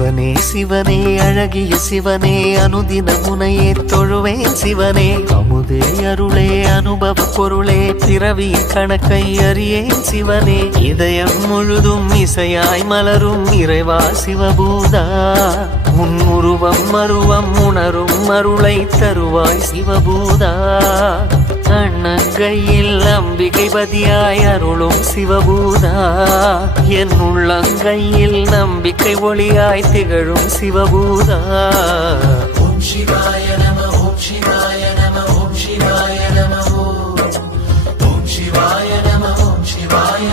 சிவனே சிவனே அழகிய சிவனே அனுதின முனையே தொழுவேன் சிவனே அமுதே அருளே அனுபவ பொருளே பிறவியின் கணக்கை அறியேன் சிவனே இதயம் முழுதும் இசையாய் மலரும் இறைவா சிவபூதா உன் உருவம் மருவம் உணரும் அருளை தருவாய் சிவபூதா அண்ணங்கையில் அம்பிகை பதியாய் அருளும் சிவபூதா என் உள்ளங்கையில் நம்பிக்கை ஒளியாய் திகழும் சிவபூதா ஓம் சிவாய நம ஓம் சிவாய நம ஓம் சிவாய நம ஓம் சிவாய நம ஓம் சிவாய